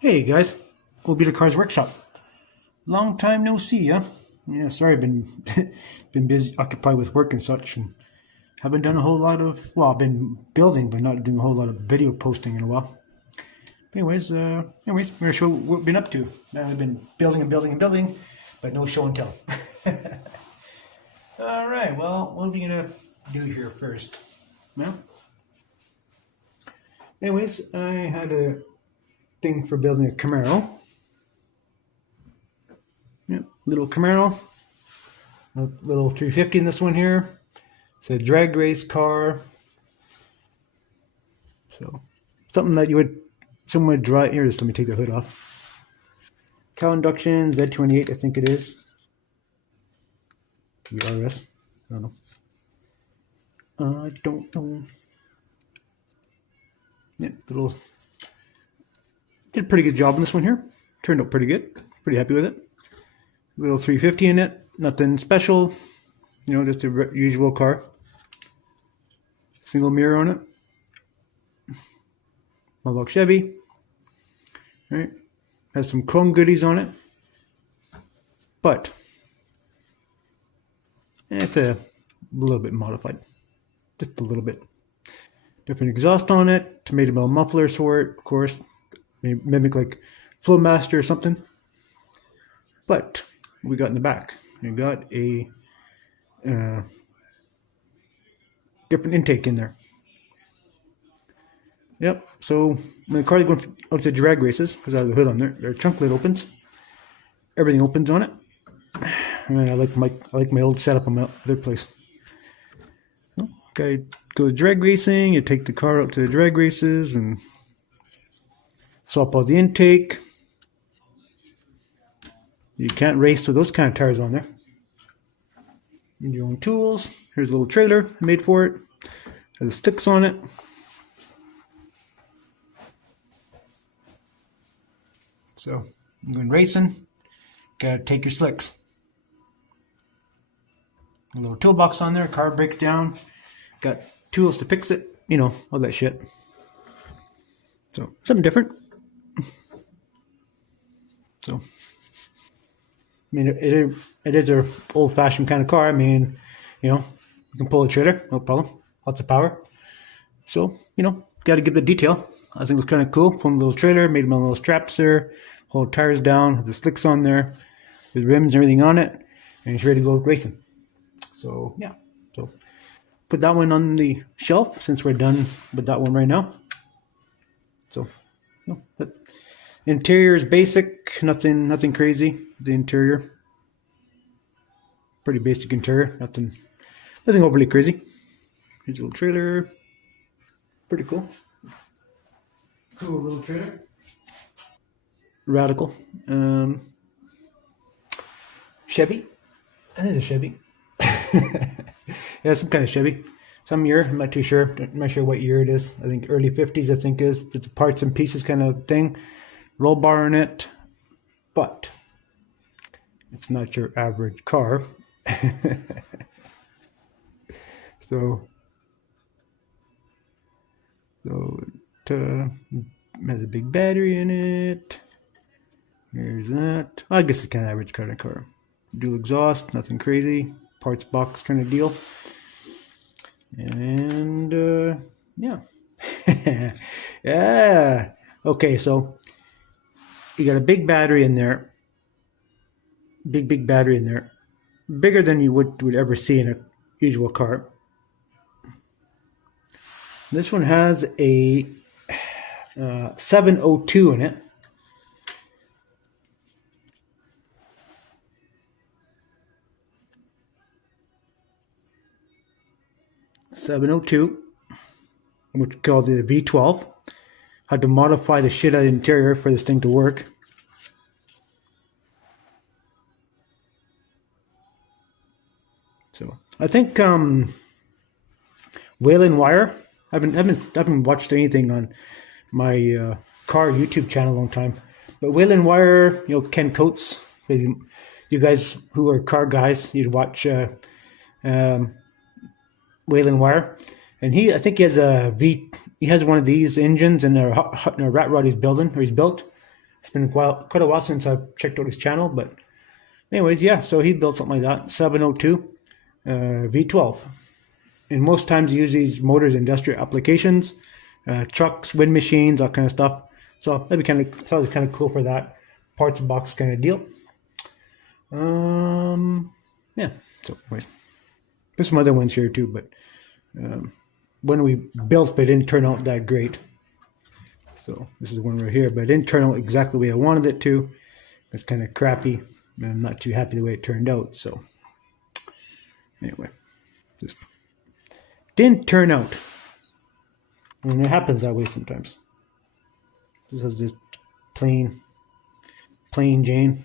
Hey guys, we'll be the Cars Workshop. Long time no see, huh? Yeah, sorry, I've been been busy, occupied with work and such, and haven't done a whole lot of. Well, I've been building, but not doing a whole lot of video posting in a while. Anyways, we're gonna show what we've been up to. Now we've been building and building and building, but no show and tell. All right, well, what are we gonna do here first? Well, anyways, I had a thing for building a Camaro. Yeah, little Camaro, a little 350 in this one here. It's a drag race car. So something that someone would drive. Here, just let me take the hood off. Cow induction, Z28, I think it is. RS, I don't know. I don't know. Yeah, did a pretty good job on this one here. Turned out pretty good. Pretty happy with it. Little 350 in it. Nothing special. Just a usual car. Single mirror on it. Model Chevy. Right. Has some chrome goodies on it. But it's a little bit modified. Just a little bit. Different exhaust on it. Tomato metal mufflers for it, of course. Maybe mimic like Flowmaster or something. But we got in the back. We got a different intake in there. Yep. So when the car's going out to drag races, because I have the hood on there, their trunk lid opens. Everything opens on it. And I like my old setup on my other place. Okay, go drag racing. You take the car out to the drag races and swap out the intake. You can't race with those kind of tires on there. And your own tools. Here's a little trailer I made for it. Has sticks on it. So I'm going racing. Gotta take your slicks. A little toolbox on there. Car breaks down. Got tools to fix it. All that shit. So something different. So it is an old-fashioned kind of car. You can pull a trailer, no problem. Lots of power. So, got to give the detail. I think it's kind of cool. Pulling a little trailer, made my little straps there, hold tires down, have the slicks on there, with rims and everything on it, and it's ready to go racing. So, yeah. So, put that one on the shelf since we're done with that one right now. So, but interior is basic, nothing crazy. The interior, pretty basic interior, nothing overly crazy. Here's a little trailer, pretty cool. Cool little trailer. Radical. Chevy. I think it's a Chevy. Yeah, some kind of Chevy. Some year, I'm not too sure. I'm not sure what year it is. I think early 50s, I think is. It's a parts and pieces kind of thing. Roll bar in it. But it's not your average car. So it has a big battery in it. Here's that. I guess it's kind of average kind of car. Dual exhaust, nothing crazy. Parts box kind of deal. And yeah. Yeah. Okay, so you got a big battery in there. Big battery in there. Bigger than you would ever see in a usual car. This one has a 702 in it. Which is called the V12. Had to modify the shit out of the interior for this thing to work. So I think Whale and Wire. I haven't watched anything on my car YouTube channel in a long time. But Whale and Wire, Ken Coates. You guys who are car guys, you'd watch Whale and Wire, and I think he has one of these engines in a rat rod he's building, or he's built, It's been quite a while since I've checked out his channel, but anyways, yeah. So he built something like that, 702 V12. And most times you use these motors in industrial applications, trucks, wind machines, that kind of stuff. So that'd be kind of cool for that parts box kind of deal. Yeah. So anyways, there's some other ones here too, but one we built but it didn't turn out that great. So this is one right here, but it didn't turn out exactly the way I wanted it to. It's kind of crappy, and I'm not too happy the way it turned out. So anyway, just didn't turn out. And it happens that way sometimes. This is just plain Jane.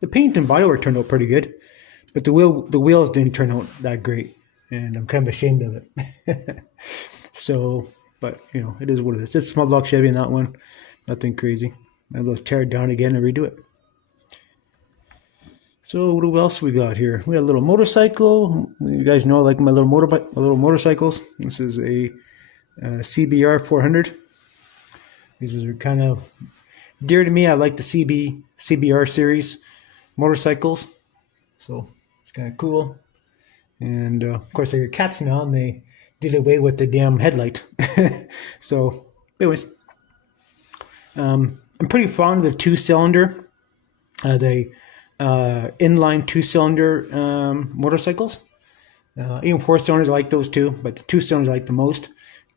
The paint and body work turned out pretty good, but the wheels didn't turn out that great, and I'm kind of ashamed of it. So, but you know, it is what it is. It's a small block Chevy in that one, nothing crazy. I'm going to tear it down again and redo it. So what else we got here? We got a little motorcycle. You guys know I like my little motorcycles. This is a CBR400. These are kind of dear to me. I like the CBR series motorcycles, so it's kind of cool. And of course, I got cats now, and they did away with the damn headlight. So, anyways, I'm pretty fond of the two-cylinder, the inline two-cylinder motorcycles. Even four-cylinders, I like those too, but the two-cylinders I like the most.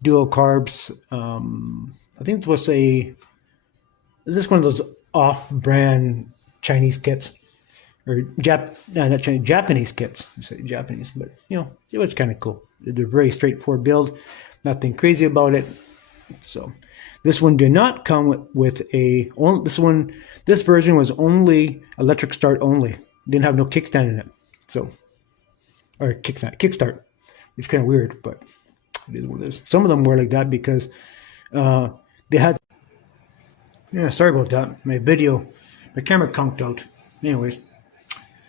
Dual carbs. I think this was is this one of those off-brand Chinese kits, or not Chinese, Japanese kits. I say Japanese, but you know, it was kind of cool. They're very straightforward build, nothing crazy about it. So this one did not come with a. This version was only electric start only. Didn't have no kickstand in it. So, or kickstart, which is kind of weird, but it is what it is. Some of them were like that because they had. Yeah, sorry about that. My camera conked out. Anyways,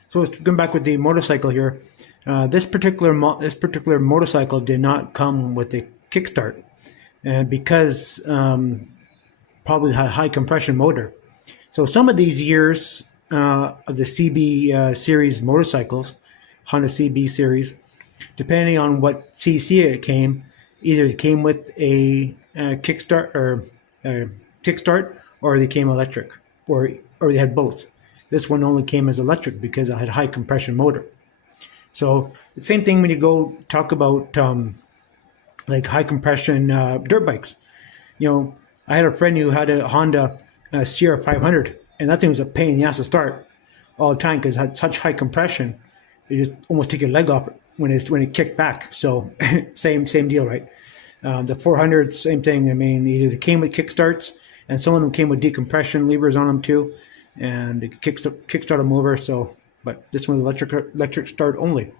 so let's go back with the motorcycle here. This particular motorcycle did not come with a kickstart, and because probably had a high compression motor. So some of these years of the CB series motorcycles, Honda CB series, depending on what CC it came, either it came with a kickstart or they came electric, or they had both. This one only came as electric because it had a high compression motor. So the same thing when you go talk about like high compression dirt bikes. You know, I had a friend who had a Honda CR500, and that thing was a pain in the ass to start all the time because it had such high compression. You just almost take your leg off when it kicked back. So same deal, right? The 400, same thing. I mean, either they came with kickstarts, and some of them came with decompression levers on them too, and it kickstart them over. So, but this one's electric start only.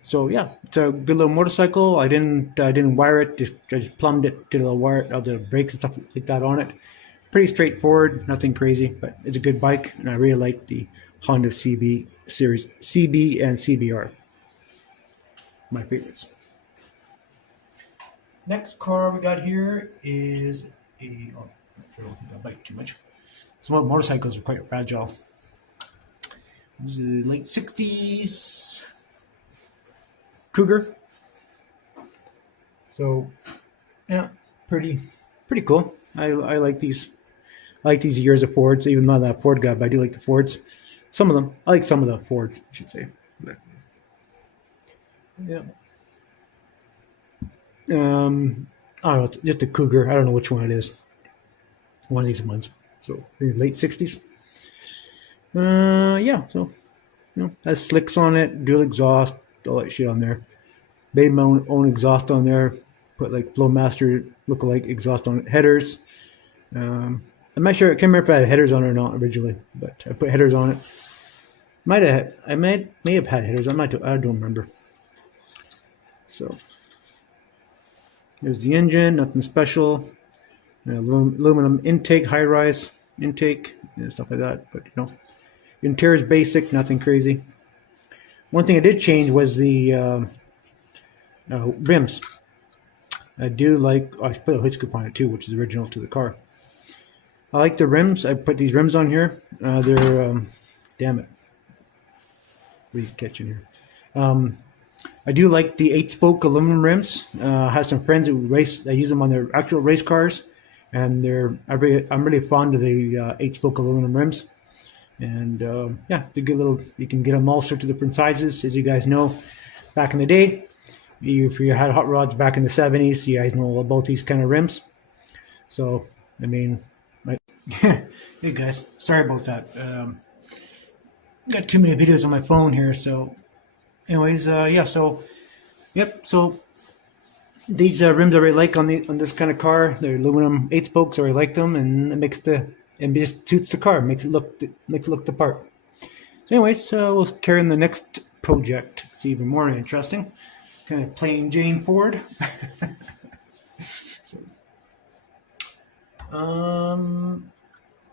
So yeah, it's a good little motorcycle. I didn't wire it. I just plumbed it to the wire, the brakes and stuff like that on it. Pretty straightforward, nothing crazy, but it's a good bike, and I really like the Honda CB series, CB and CBR. My favorites. Next car we got here is I don't bite too much. Some motorcycles are quite fragile. This is late 60s Cougar. So yeah, pretty cool. I like these. I like these years of Fords, even though I'm not a Ford guy, but I do like the Fords. Some of them. I like some of the Fords, I should say. But, yeah. I don't know, just a Cougar. I don't know which one it is. One of these ones. So late 60s. Yeah. So you know, has slicks on it, dual exhaust, all that shit on there. Made my own exhaust on there. Put like Flowmaster lookalike exhaust on it. Headers. I'm not sure. I can't remember if I had headers on it or not originally, but I put headers on it. I may have had headers. I don't remember. So there's the engine. Nothing special. Aluminum intake, high-rise intake, and stuff like that. But you know, interior is basic. Nothing crazy. One thing I did change was the rims. I do like. I put a hood scoop on it too, which is original to the car. I like the rims. I put these rims on here. They're damn it, what are you catching here? I do like the 8-spoke aluminum rims. I have some friends who race. They use them on their actual race cars, and I'm really fond of the 8-spoke aluminum rims. And yeah, they're good little. You can get them all sorts of different sizes, as you guys know. Back in the day, if you had hot rods back in the '70s, you guys know about these kind of rims. So I mean, like, hey guys, sorry about that. Got too many videos on my phone here, so anyways, yeah, so yep, so these rims I really like on this kind of car. They're aluminum 8-spokes. I really like them, and it just suits the car, makes it look the part. So anyways, we'll carry on the next project. It's even more interesting. Kind of plain Jane Ford. So,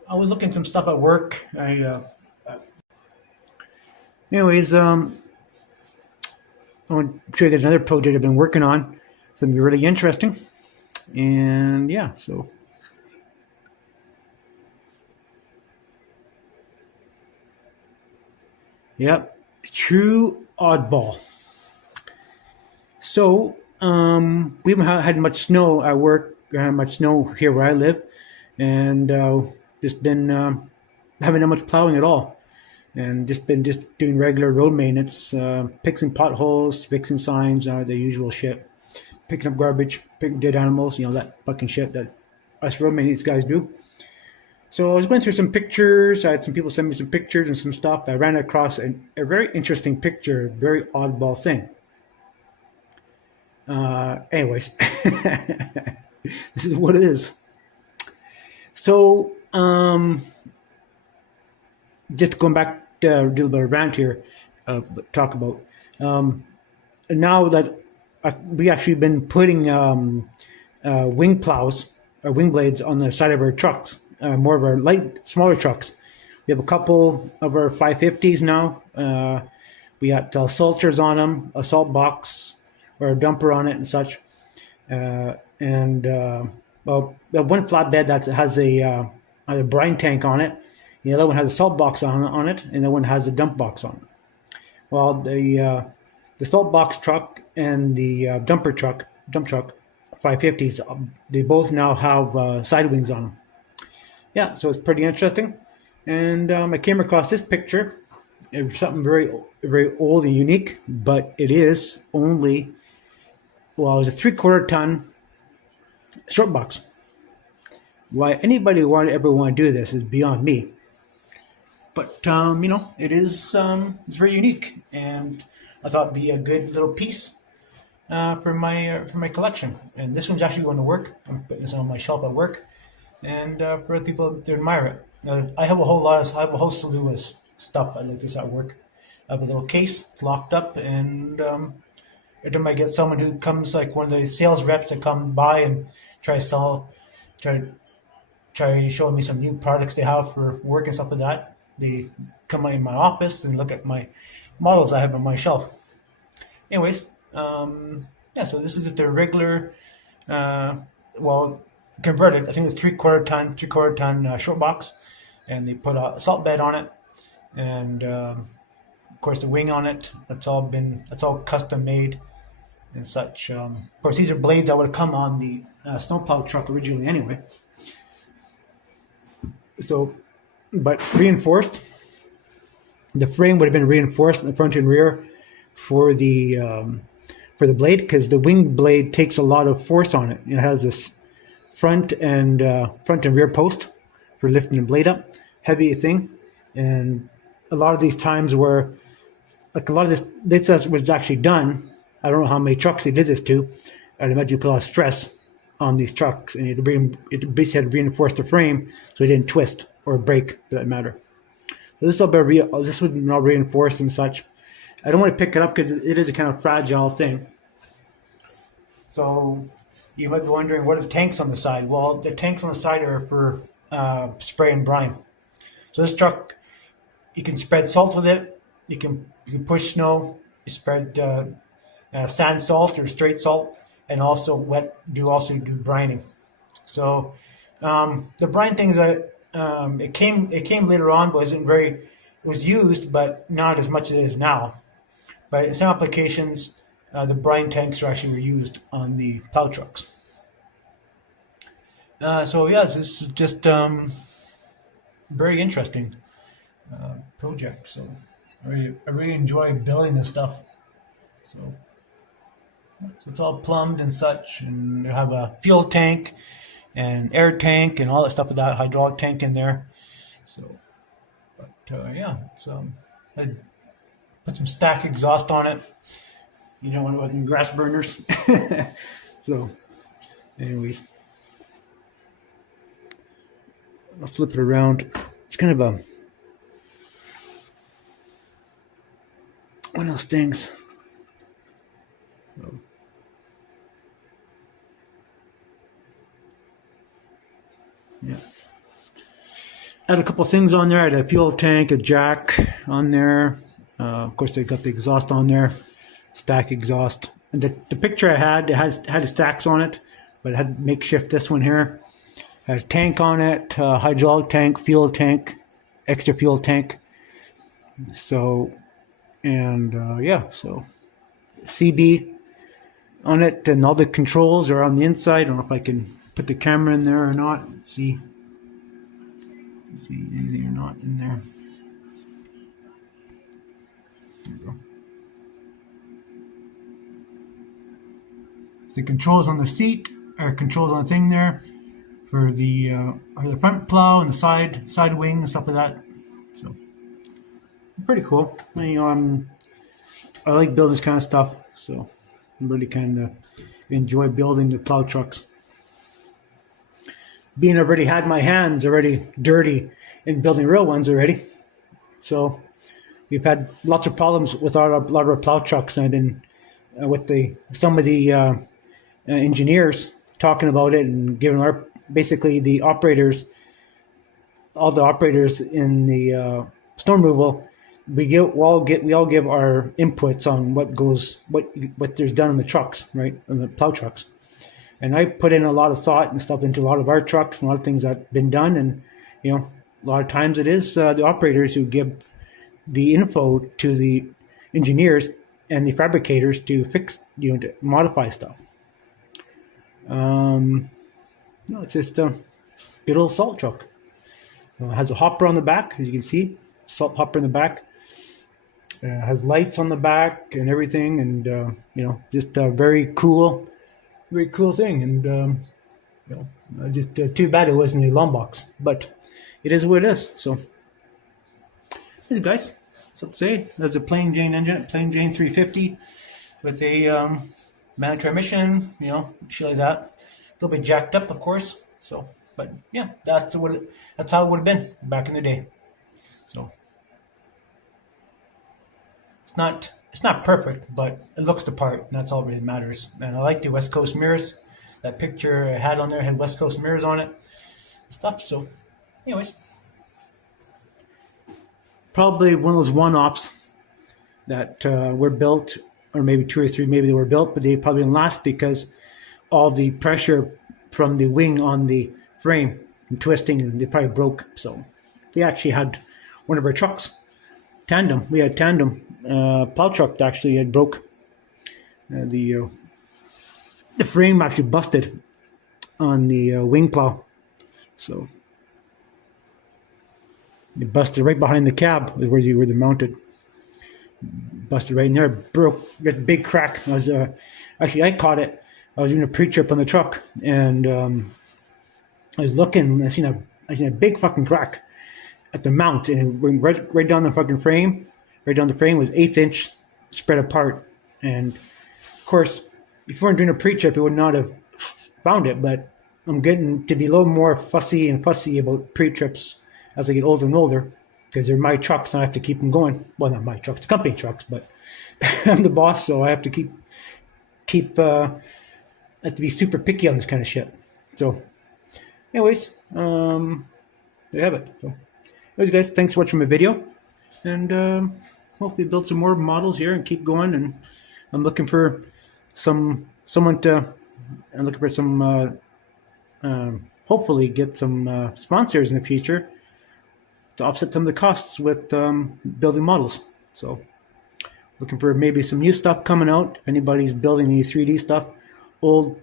I was looking at some stuff at work. Anyways, I want to show you guys another project I've been working on. It's going to be really interesting. And yeah, so. Yep, true oddball. So, we haven't had much snow at work, much snow here where I live, and just been having not much plowing at all. And just been doing regular road maintenance, fixing potholes, fixing signs, the usual shit, picking up garbage, picking dead animals, that fucking shit that us road maintenance guys do. So I was going through some pictures. I had some people send me some pictures and some stuff. I ran across a very interesting picture, very oddball thing. Anyways, this is what it is. So, just going back to do a little bit of rant here, talk about now that we actually been putting wing plows or wing blades on the side of our trucks, more of our smaller trucks. We have a couple of our 550s now. We got salters on them, a salt box or a dumper on it and such. Well, one flatbed that has a brine tank on it. The other one has a salt box on it, and the one has a dump box on it. Well, the salt box truck and the dump truck, 550s, they both now have side wings on them. Yeah, so it's pretty interesting. And I came across this picture. It was something very, very old and unique, but it is only, well, it was a 3/4 ton short box. Why anybody would ever want to do this is beyond me. But it is it's very unique, and I thought it'd be a good little piece for my collection. And this one's actually going to work. I'm putting this on my shelf at work, and for other people to admire it. I have a whole slew of stuff like this at work. I have a little case locked up, and every time I get someone who comes, like one of the sales reps that come by and try showing me some new products they have for work and stuff like that. They come in my office and look at my models I have on my shelf. Anyways, yeah, so this is just a regular, converted. I think it's 3/4 ton short box, and they put a salt bed on it, and of course the wing on it. That's all custom made and such. Of course, these are blades that would come on the snowplow truck originally, anyway. So, but reinforced. The frame would have been reinforced in the front and rear for the blade, because the wing blade takes a lot of force on it. It has this front and rear post for lifting the blade up, heavy thing, and a lot of these times where, like a lot of this was actually done. I don't know how many trucks they did this to. I'd imagine you put a lot of stress on these trucks, and it basically had to reinforce the frame so it didn't twist or break, for that matter. So this was not reinforced and such. I don't want to pick it up because it is a kind of fragile thing. So you might be wondering, what are the tanks on the side? Well, the tanks on the side are for spray and brine. So this truck, you can spread salt with it. You can push snow. You spread sand salt or straight salt, and also do brining. So The brine things, it came later on, but wasn't very. It was used, but not as much as it is now. But in some applications, the brine tanks are actually reused on the plow trucks. So yes, this is just very interesting project. So I really enjoy building this stuff. So it's all plumbed and such, and they have a fuel tank and air tank and all that stuff with that hydraulic tank in there. So, but yeah, I put some stack exhaust on it. You know, when grass burners. So, anyways, I'll flip it around. It's kind of one of those things. So, yeah. I had a couple of things on there. I had a fuel tank, a jack on there. Of course, they got the exhaust on there, stack exhaust. And the picture I had, it had the stacks on it, but it had makeshift this one here. It had a tank on it, hydraulic tank, fuel tank, extra fuel tank. So, and yeah, so CB on it, and all the controls are on the inside. I don't know if I can put the camera in there or not. Let's see anything or not in there. There we go. The controls on the seat, or controls on the thing there for the front plow and the side wing and stuff like that. So pretty cool. I like building this kind of stuff, so I really kind of enjoy building the plow trucks. Being already had my hands already dirty in building real ones already, so we've had lots of problems with a lot of our plow trucks, and I've been with some of the engineers talking about it and giving basically all the operators in the snow removal. We all give our inputs on what there's done in the trucks, right, on the plow trucks. And I put in a lot of thought and stuff into a lot of our trucks and a lot of things that have been done. And a lot of times it is the operators who give the info to the engineers and the fabricators to fix, to modify stuff. No, it's just a good old salt truck. It has a hopper on the back, as you can see, salt hopper in the back. Has lights on the back and everything, and just a very cool thing. And just too bad it wasn't a long box, but it is what it is. So, hey guys, so let's say there's a plain Jane engine, plain Jane 350 with a manual transmission, shit like that. A little bit jacked up, of course. So, but yeah, that's how it would have been back in the day. So it's not perfect, but it looks the part, and that's all that really matters. And I like the West Coast mirrors. That picture I had on there had West Coast mirrors on it, stuff. So, anyways, probably one of those one-offs that were built, or maybe two or three, maybe they were built, but they probably didn't last because all the pressure from the wing on the frame and twisting, and they probably broke. So we actually had one of our trucks, tandem. We had tandem plow truck that actually had broke. The frame actually busted on the wing plow. So it busted right behind the cab where they were mounted. Busted right in there, broke, just a big crack. I caught it. I was doing a pre-trip on the truck, and I was looking. I seen a big fucking crack at the mount, and it went right down the fucking frame. Right down the frame was 1/8 inch spread apart, and of course, if you weren't doing a pre-trip, you would not have found it. But I'm getting to be a little more fussy about pre-trips as I get older and older, because they're my trucks and I have to keep them going. Well, not my trucks, the company trucks, but I'm the boss, so I have to keep I have to be super picky on this kind of shit. So, anyways, there you have it. So, anyways, guys, thanks for watching my video, and hopefully build some more models here and keep going. And I'm looking for some hopefully get some sponsors in the future to offset some of the costs with building models. So looking for maybe some new stuff coming out. If anybody's building any 3D stuff, old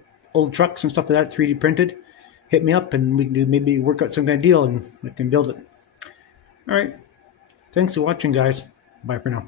trucks and stuff like that, 3D printed, hit me up and we can maybe work out some kind of deal and we can build it. All right. Thanks for watching, guys. Bye for now.